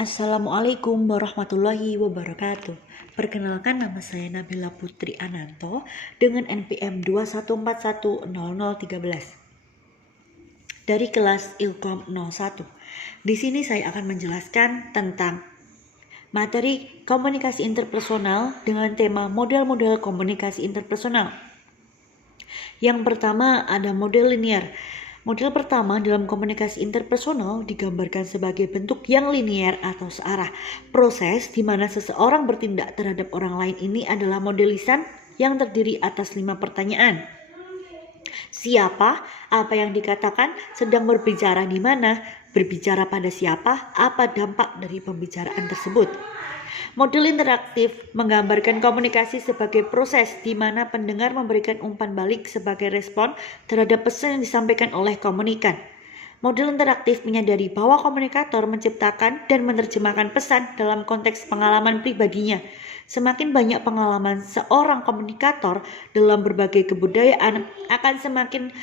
Assalamualaikum warahmatullahi wabarakatuh. Perkenalkan, nama saya Nabila Putri Ananto dengan NPM 21410013 dari kelas Ilkom 01. Di sini saya akan menjelaskan tentang materi komunikasi interpersonal dengan tema model-model komunikasi interpersonal. Yang pertama ada model linear. Model pertama dalam komunikasi interpersonal digambarkan sebagai bentuk yang linear atau searah. Proses di mana seseorang bertindak terhadap orang lain ini adalah model lisan yang terdiri atas 5 pertanyaan. Siapa, apa yang dikatakan, sedang berbicara di mana, berbicara pada siapa, apa dampak dari pembicaraan tersebut. Model interaktif menggambarkan komunikasi sebagai proses di mana pendengar memberikan umpan balik sebagai respon terhadap pesan yang disampaikan oleh komunikan. Model interaktif menyadari bahwa komunikator menciptakan dan menerjemahkan pesan dalam konteks pengalaman pribadinya. Semakin banyak pengalaman seorang komunikator dalam berbagai kebudayaan, akan semakin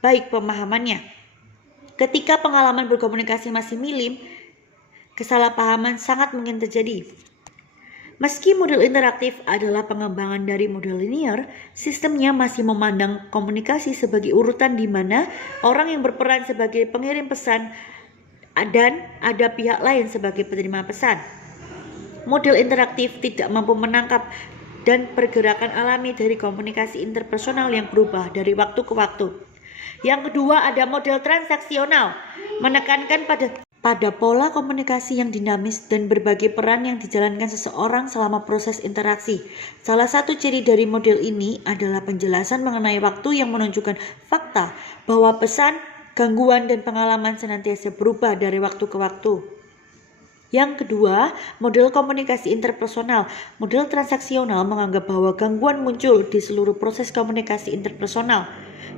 baik pemahamannya. Ketika pengalaman berkomunikasi masih minim, kesalahpahaman sangat mungkin terjadi. Meski model interaktif adalah pengembangan dari model linear, sistemnya masih memandang komunikasi sebagai urutan di mana orang yang berperan sebagai pengirim pesan dan ada pihak lain sebagai penerima pesan. Model interaktif tidak mampu menangkap dan pergerakan alami dari komunikasi interpersonal yang berubah dari waktu ke waktu. Yang kedua ada model transaksional, menekankan pada pola komunikasi yang dinamis dan berbagai peran yang dijalankan seseorang selama proses interaksi. Salah satu ciri dari model ini adalah penjelasan mengenai waktu yang menunjukkan fakta bahwa pesan, gangguan, dan pengalaman senantiasa berubah dari waktu ke waktu. Yang kedua, model komunikasi interpersonal. Model transaksional menganggap bahwa gangguan muncul di seluruh proses komunikasi interpersonal.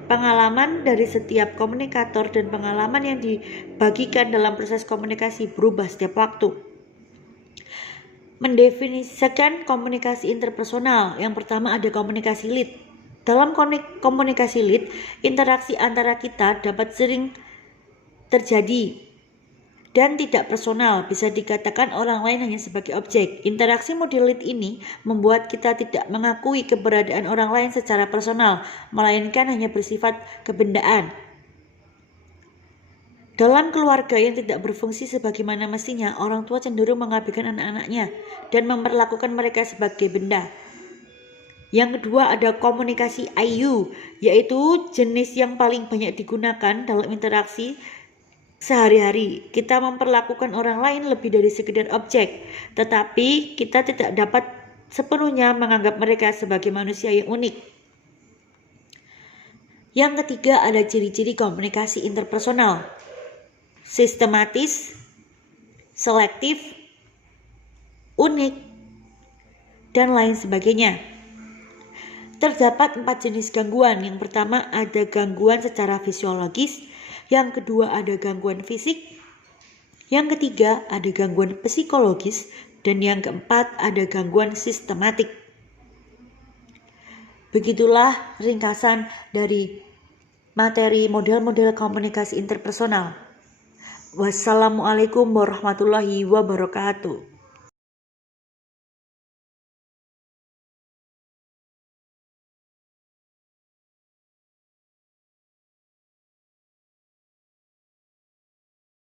Pengalaman dari setiap komunikator dan pengalaman yang dibagikan dalam proses komunikasi berubah setiap waktu. Mendefinisikan komunikasi interpersonal. Yang pertama ada komunikasi lead. Dalam komunikasi lead, interaksi antara kita dapat sering terjadi dan tidak personal, bisa dikatakan orang lain hanya sebagai objek. Interaksi model lead ini membuat kita tidak mengakui keberadaan orang lain secara personal, melainkan hanya bersifat kebendaan. Dalam keluarga yang tidak berfungsi sebagaimana mestinya, orang tua cenderung mengabaikan anak-anaknya dan memperlakukan mereka sebagai benda. Yang kedua ada komunikasi IU, yaitu jenis yang paling banyak digunakan dalam interaksi sehari-hari. Kita memperlakukan orang lain lebih dari sekedar objek, tetapi kita tidak dapat sepenuhnya menganggap mereka sebagai manusia yang unik. Yang ketiga ada ciri-ciri komunikasi interpersonal. Sistematis, selektif, unik, dan lain sebagainya. Terdapat 4 jenis gangguan. Yang pertama ada gangguan secara fisiologis, yang kedua ada gangguan fisik, yang ketiga ada gangguan psikologis, dan yang keempat ada gangguan sistematik. Begitulah ringkasan dari materi model-model komunikasi interpersonal. Wassalamualaikum warahmatullahi wabarakatuh.